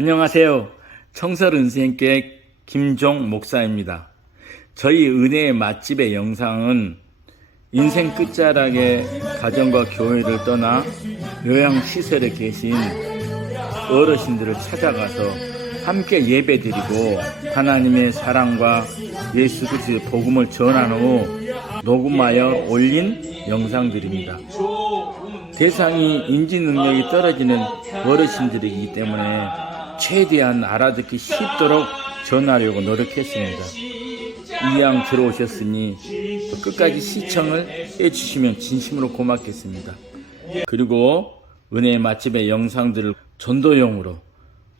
안녕하세요. 청설은행교회 김종 목사입니다. 저희 은혜의 맛집의 영상은 인생 끝자락에 가정과 교회를 떠나 요양시설에 계신 어르신들을 찾아가서 함께 예배드리고 하나님의 사랑과 예수 그리스도의 복음을 전한 후 녹음하여 올린 영상들입니다. 대상이 인지 능력이 떨어지는 어르신들이기 때문에 최대한 알아듣기 쉽도록 전하려고 노력했습니다. 이왕 들어오셨으니 끝까지 시청을 해주시면 진심으로 고맙겠습니다. 그리고 은혜의 맛집의 영상들을 전도용으로,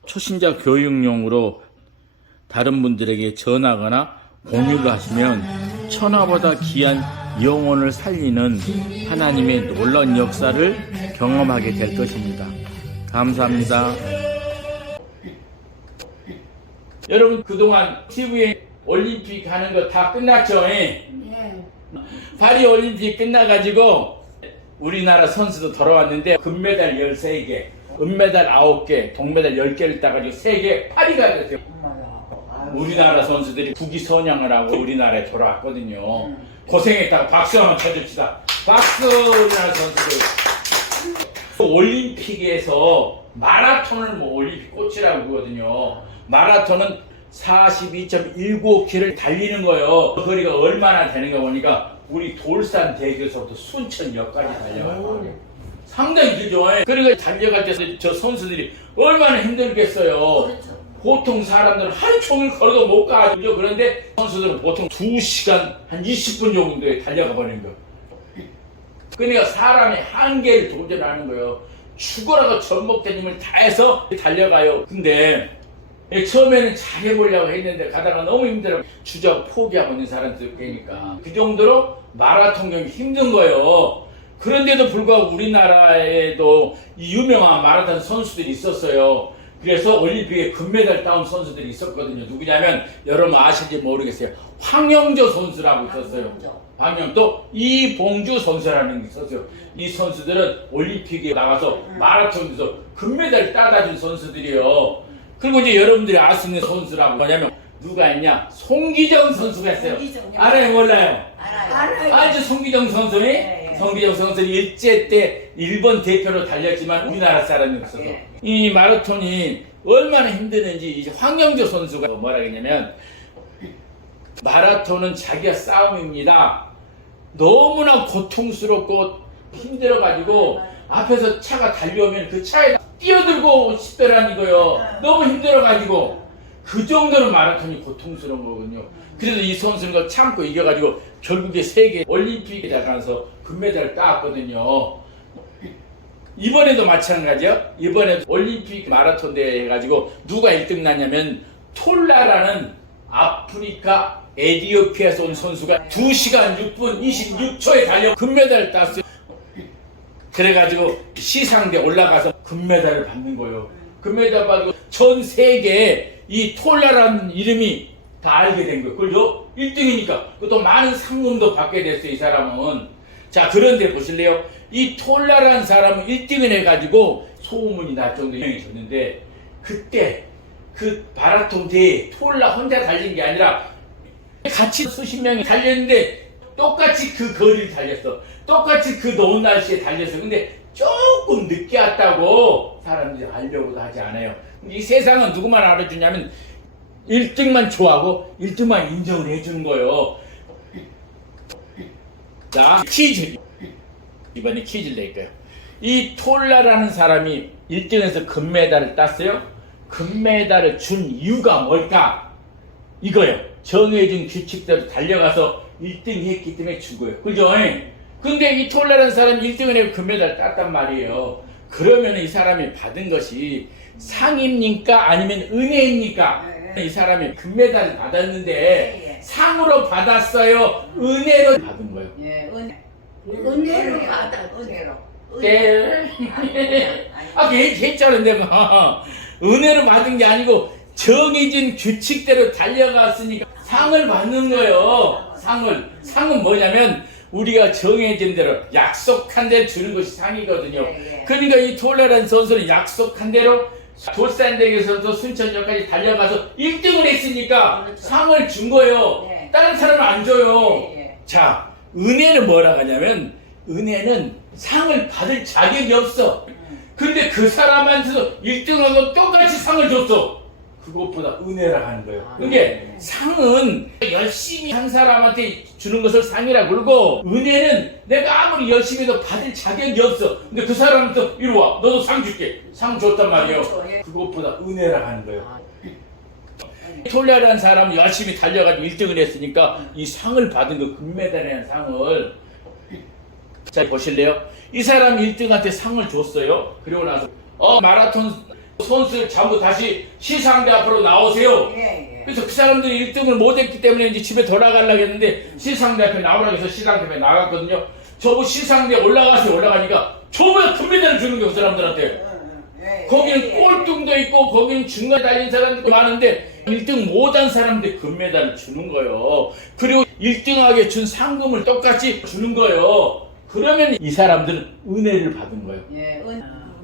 초신자 교육용으로 다른 분들에게 전하거나 공유를 하시면 천하보다 귀한 영혼을 살리는 하나님의 놀라운 역사를 경험하게 될 것입니다. 감사합니다. 여러분, 그동안 TV에 올림픽 하는 거 다 끝났죠? 네. 파리 올림픽 끝나가지고 우리나라 선수도 돌아왔는데 금메달 13개, 은메달 9개, 동메달 10개를 따가지고 세계 8위가 됐어요. 우리나라 선수들이 국위선양을 하고 우리나라에 돌아왔거든요. 고생했다고 박수 한번 쳐줍시다. 박수. 우리나라 선수들. 올림픽에서 마라톤을 올림픽 꽃이라고 그러거든요. 마라톤은 42.195km를 달리는 거예요. 거리가 얼마나 되는가 보니까 우리 돌산대교에서부터 순천역까지 달려가요. 상당히 길죠. 그러니까 달려갈 때 저 선수들이 얼마나 힘들겠어요. 보통 사람들은 하루 종일 걸어도 못 가죠. 그런데 선수들은 보통 2시간 한 20분 정도에 달려가 버리는 거예요. 그러니까 사람의 한계를 도전하는 거예요. 죽어라고 전복된 힘을 다해서 달려가요. 근데 처음에는 잘해보려고 했는데 가다가 너무 힘들어 주저 포기하고 있는 사람들 되니까 그 정도로 마라톤 경기 힘든 거예요. 그런데도 불구하고 우리나라에도 유명한 마라톤 선수들이 있었어요. 그래서 올림픽에 금메달 따온 선수들이 있었거든요. 누구냐면 여러분 아실지 모르겠어요. 황영조 선수라고 있었어요. 또 이봉주 선수라는 게 있었어요. 이 선수들은 올림픽에 나가서 마라톤에서 금메달 따다 준 선수들이에요. 그리고 이제 여러분들이 알 수 있는 선수라고 뭐냐면 누가 있냐? 송기정 선수가 있어요. 알아요? 몰라요? 알아요. 알죠? 송기정 선수? 네. 송기정 선수는 일제 때 일본 대표로 달렸지만 우리나라 사람이었어서 이 마라톤이 얼마나 힘드는지 이제 황영조 선수가 뭐라 했냐면 마라톤은 자기가 싸움입니다. 너무나 고통스럽고 힘들어가지고 앞에서 차가 달려오면 그 차에 뛰어들고 싶더라는 거예요. 너무 힘들어가지고 그 정도로 마라톤이 고통스러운 거거든요. 그래서 이 선수는 그걸 참고 이겨가지고 결국에 세계 올림픽에 나가서 금메달을 따왔거든요. 이번에도 마찬가지요. 이번에 올림픽 마라톤 대회 해가지고 누가 1등 났냐면 톨라라는 아프리카 에티오피아에서 온 선수가 2시간 6분 26초에 달려 금메달을 땄어요. 그래가지고 시상대 올라가서 금메달을 받는 거예요. 금메달 받고 전 세계에 이 톨라라는 이름이 다 알게 된 거예요. 그죠? 1등이니까 또 많은 상금도 받게 됐어요. 이 사람은. 자, 그런데 보실래요? 이 톨라라는 사람은 1등을 해가지고 소문이 날 정도로 유명해졌는데 그때 그 마라톤 대회에 톨라 혼자 달린 게 아니라 같이 수십 명이 달렸는데 똑같이 그 거리를 달렸어. 똑같이 그 더운 날씨에 달렸어. 근데 조금 늦게 왔다고 사람들이 알려고도 하지 않아요. 이 세상은 누구만 알아주냐면 1등만 좋아하고 1등만 인정을 해주는 거예요. 자, 퀴즈. 이번에 퀴즈를 낼게요. 이 톨라라는 사람이 1등에서 금메달을 땄어요. 금메달을 준 이유가 뭘까? 이거요. 정해진 규칙대로 달려가서 1등 했기 때문에 준 거예요. 그죠? 근데 이 톨라라는 사람이 1등을 해서 금메달을 땄단 말이에요. 그러면 이 사람이 받은 것이 상입니까? 아니면 은혜입니까? 이 사람이 금메달을 받았는데 상으로 받았어요? 은혜로 받은 거예요? 은혜로 받아, 은혜로. 네. 괜찮은데 뭐. 은혜로 받은 게 아니고 정해진 규칙대로 달려갔으니까 상을 받는 거예요. 상은 뭐냐면 우리가 정해진 대로 약속한 대로 주는 것이 상이거든요. 그러니까 이 톨라라는 선수는 약속한 대로 돌산대에서부터 순천역까지 달려가서 1등을 했으니까 그렇죠. 상을 준 거예요. 네. 다른 사람은 안 줘요. 예, 예. 자, 은혜는 뭐라고 하냐면 은혜는 상을 받을 자격이 없어. 근데 그 사람한테도 1등하고 똑같이 상을 줬어. 그것보다 은혜라 하는 거예요. 그게 상은 열심히 한 사람한테 주는 것을 상이라 그러고, 은혜는 내가 아무리 열심히 해도 받을 자격이 없어. 근데 그 사람한테 이리 와, 너도 상 줄게. 상 줬단 말이에요. 그렇죠, 예. 그것보다 은혜라 하는 거예요. 톨레라는 사람이 열심히 달려가지고 1등을 했으니까 이 상을 받은 거, 금메달이라는 상을. 자, 보실래요? 이 사람이 1등한테 상을 줬어요. 그리고 나서 마라톤 선수들 전부 다시 시상대 앞으로 나오세요. 예, 예. 그래서 그 사람들이 1등을 못했기 때문에 이제 집에 돌아가려고 했는데 시상대 앞에 나오라고 해서 시상대 앞에 나갔거든요. 저거 시상대에 올라가니까 저거 금메달을 주는 거예요, 그 사람들한테. 예, 거기는 예, 예. 꼴등도 있고 거기는 중간에 달린 사람들도 많은데 1등 못한 사람들 금메달을 주는 거예요. 그리고 1등하게 준 상금을 똑같이 주는 거예요. 그러면 이 사람들은 은혜를 받은 거예요. 예,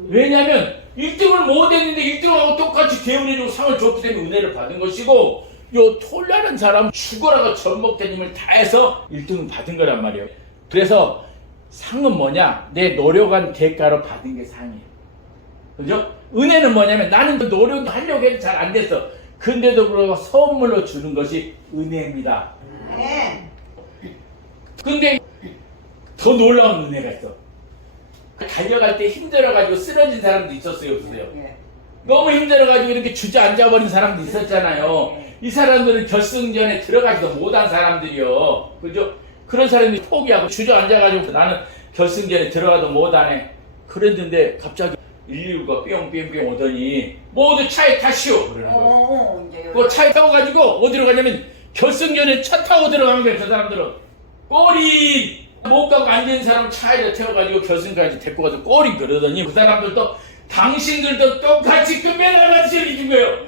왜냐하면 1등을 못했는데 1등하고 똑같이 개운해주고 상을 줬기 때문에 은혜를 받은 것이고, 요 톨라는 사람은 죽어라고 젖먹된 힘을 다해서 1등을 받은 거란 말이에요. 그래서 상은 뭐냐? 내 노력한 대가로 받은 게 상이에요. 그죠? 은혜는 뭐냐면 나는 노력하려고 해도 잘 안 됐어. 근데도 불구하고 선물로 주는 것이 은혜입니다. 예. 근데 더 놀라운 은혜가 있어. 달려갈 때 힘들어가지고 쓰러진 사람도 있었어요, 없어요? 예. 너무 힘들어가지고 이렇게 주저앉아버린 사람도 있었잖아요. 이 사람들은 결승전에 들어가지도 못한 사람들이요. 그죠? 그런 사람들이 포기하고 주저앉아가지고 나는 결승전에 들어가도 못하네. 그랬는데 갑자기 119가 뿅뿅뿅 오더니 모두 차에 타시오! 그러는 거예요. 이제 그 차에 타고가지고 어디로 가냐면 결승전에 차 타고 들어가는 거예요, 저 사람들은. 꼬리! 못 가고 앉은 사람 차에다 태워가지고 결승까지 데리고 가서 꼬리 그러더니 그 사람들도 당신들도 똑같이 금메달 같이 이긴 거예요.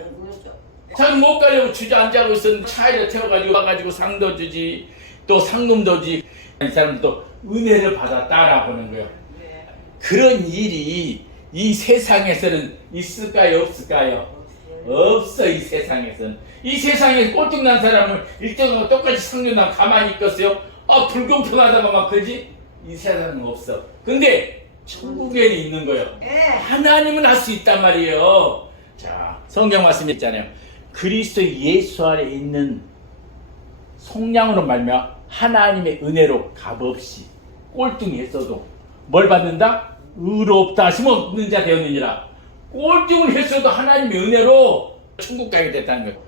자기 못 가려고 주저앉아고 있었는데 차에다 태워가지고 와가지고 상도 주지, 또 상금도 주지. 이 사람도 은혜를 받았다라고 하는 거예요. 그런 일이 이 세상에서는 있을까요, 없을까요? 없어. 이 세상에서는. 이 세상에 꼴등 난 사람을 1등하고 똑같이 상금 난 가만히 있겠어요? 불공평하다고 막 그러지? 이 세상은 없어. 근데 천국에는 있는 거예요. 하나님은 할 수 있단 말이에요. 자, 성경 말씀 있잖아요. 그리스도 예수 안에 있는 속량으로 말미암아 하나님의 은혜로 값없이 꼴등이 했어도 뭘 받는다? 의롭다 하시면 없는 자 되었느니라. 꼴등을 했어도 하나님의 은혜로 천국 가게 됐다는 거예요.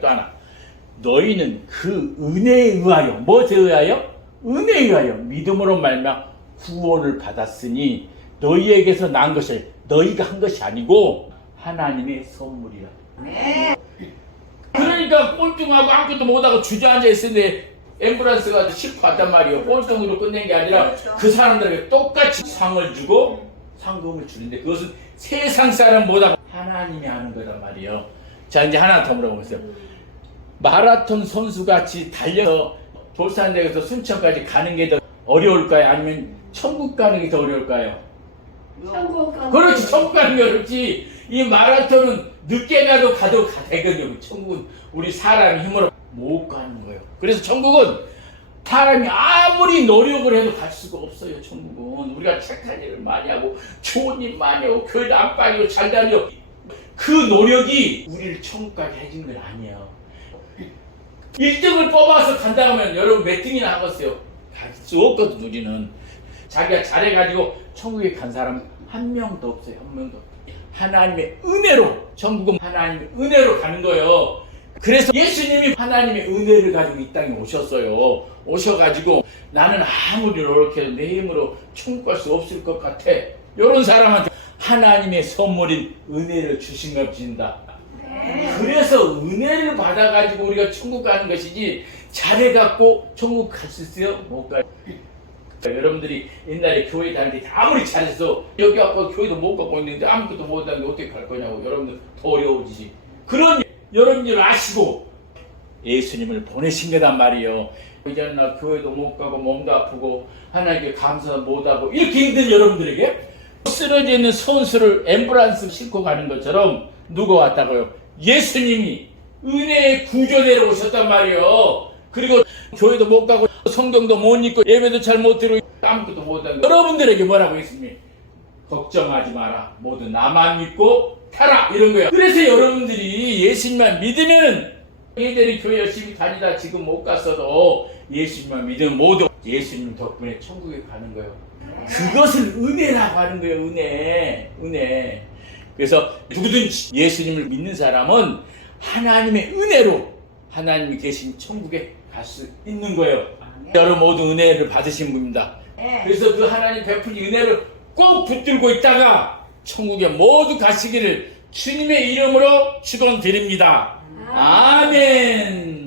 또 하나, 너희는 그 은혜에 의하여, 무엇에 의하여? 은혜에 의하여 믿음으로 말미암아 구원을 받았으니 너희에게서 난 것이 너희가 한 것이 아니고 하나님의 선물이라. 그러니까 꼴등하고 아무것도 못하고 주저앉아 있었는데 앰뷸런스가 싣고 왔단 말이에요. 꼴등으로 끝낸 게 아니라 그렇죠. 그 사람들에게 똑같이 상을 주고 상금을 주는데 그것은 세상 사람 못하고 하나님이 하는 거란 말이에요. 자, 이제 하나 더 물어보겠어요. 마라톤 선수같이 달려서 돌산대에서 순천까지 가는 게 더 어려울까요? 아니면 천국 가는 게 더 어려울까요? 그렇지, 천국 가는 게 어렵지. 이 마라톤은 늦게 가도 되거든요. 천국은 우리 사람의 힘으로 못 가는 거예요. 그래서 천국은 사람이 아무리 노력을 해도 갈 수가 없어요. 천국은 우리가 착한 일을 많이 하고 좋은 일 많이 하고 교회도 안 빠지고 잘 다니고 그 노력이 우리를 천국까지 해준 건 아니에요. 1등을 뽑아서 간다 하면 여러분 몇 등이나 하겠어요? 갈 수 없거든. 우리는 자기가 잘해가지고 천국에 간 사람 한 명도 없어요. 한 명도. 하나님의 은혜로, 천국은 하나님의 은혜로 가는 거예요. 그래서 예수님이 하나님의 은혜를 가지고 이 땅에 오셨어요. 오셔가지고 나는 아무리 노력해도 내 힘으로 천국 갈 수 없을 것 같아. 이런 사람한테 하나님의 선물인 은혜를 주신 겁니다. 그래서 은혜를 받아가지고 우리가 천국 가는 것이지 잘해갖고 천국 갈 수 있어요? 못 가요. 여러분들이 옛날에 교회 다닐 때 아무리 잘해서 여기 와서 교회도 못 가고 있는데 아무것도 못하는데 어떻게 갈 거냐고. 여러분들 더 어려워지지. 그런 여러분들 아시고 예수님을 보내신 거단 말이에요. 이제는 나 교회도 못 가고 몸도 아프고 하나님께 감사 못하고 이렇게 힘든 여러분들에게 쓰러져 있는 선수를 앰뷸런스 싣고 가는 것처럼 누가 왔다고요? 예수님이 은혜의 구조대로 오셨단 말이에요. 그리고 교회도 못 가고 성경도 못 읽고 예배도 잘 못 드리고 아무것도 못하는 여러분들에게 뭐라고 했습니까? 걱정하지 마라. 모두 나만 믿고 타라. 이런 거예요. 그래서 여러분들이 예수님만 믿으면 얘들이 교회 열심히 다니다 지금 못 갔어도 예수님만 믿으면 모두 예수님 덕분에 천국에 가는 거예요. 그것을 은혜라고 하는 거예요. 은혜. 그래서 누구든지 예수님을 믿는 사람은 하나님의 은혜로 하나님이 계신 천국에 갈 수 있는 거예요. 여러분 모두 은혜를 받으신 분입니다. 그래서 그 하나님 베풀이 은혜를 꼭 붙들고 있다가 천국에 모두 가시기를 주님의 이름으로 축원드립니다. 아멘.